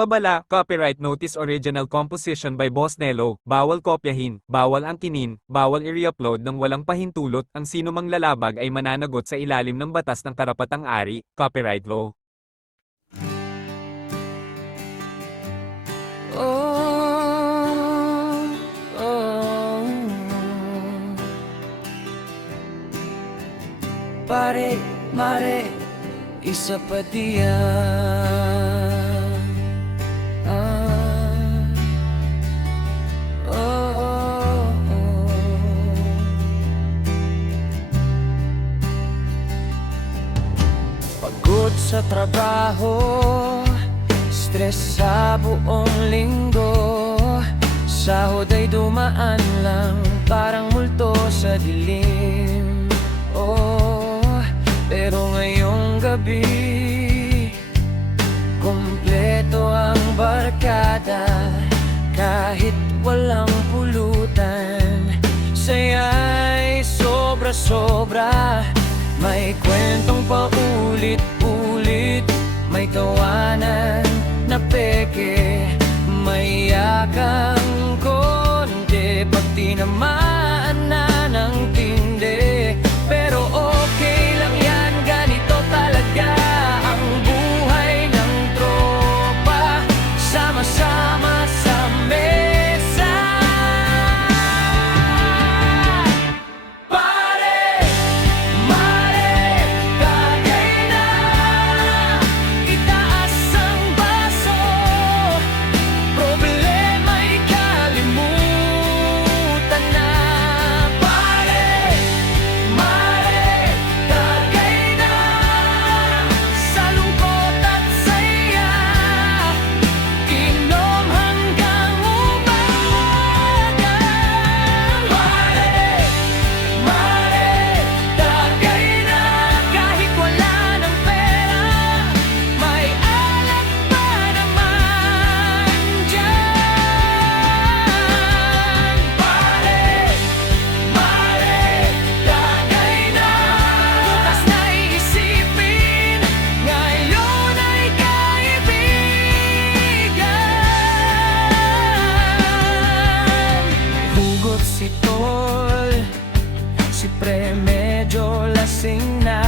Babala, copyright notice original composition by Boss Nello, bawal kopyahin, bawal angkinin, bawal i-reupload ng walang pahintulot, ang sinumang lalabag ay mananagot sa ilalim ng batas ng karapatang ari, copyright law. Pare, mare, isa pa diyan. Pagod sa trabaho, stress sa buong linggo, sahod ay dumaan lang, parang multo sa dilim. Pero ngayong gabi, kompleto ang barkada, kahit walang pulutan. Saya'y sobra-sobra, may kwentong paulit-ulit, may tawanan na peke, may yakang konti, pag tinamaan na ng tindi. Pero okay lang yan, ganito talaga ang buhay ng tropa, sama-sama sa mesa. Pare, mare, tagay na, itaas ang baso, problema'y kalimutan na. Pare, mare, tagay na, sa lungkot at saya, inom hanggang umaga. Pare, mare, tagay na, kahit wala ng pera, may alak pa naman dyan. Pare, mare, tagay na, bukas na iisipin, ngayon ay kaibigan. Hugot si Tol, si Pre medyo lasing na,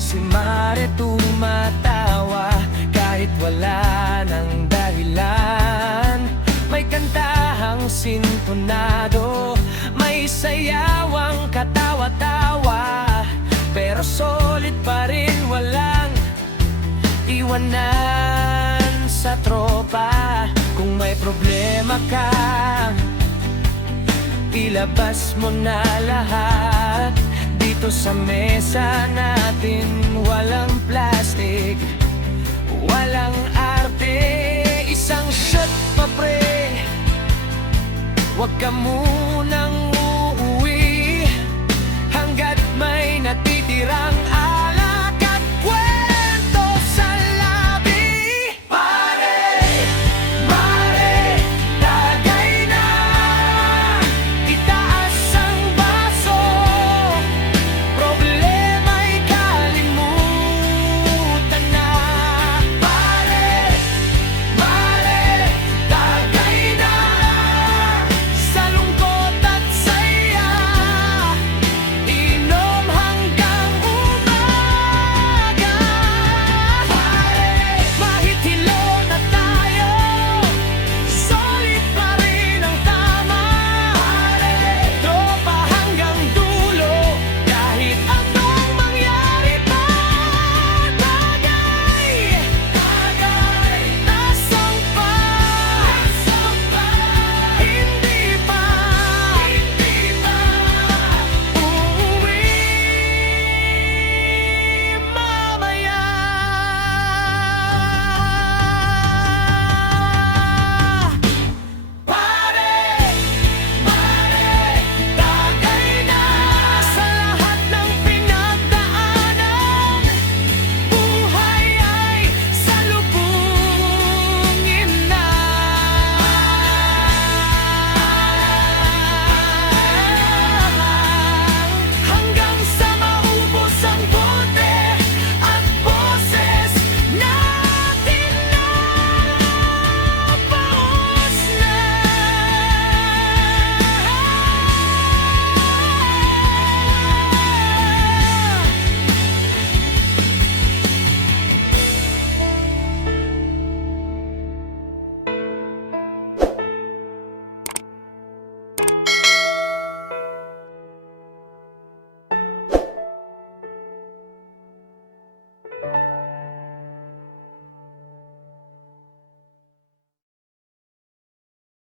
si Mare tumatawa kahit wala ng dahilan. May kantahang sintonado, may sayawang katawa-tawa, pero solid pa rin, walang iwanan sa tropa. Kung may problema ka, ilabas mo na lahat dito sa mesa natin. Walang plastic, walang arte, isang shot pa pre, wag ka munang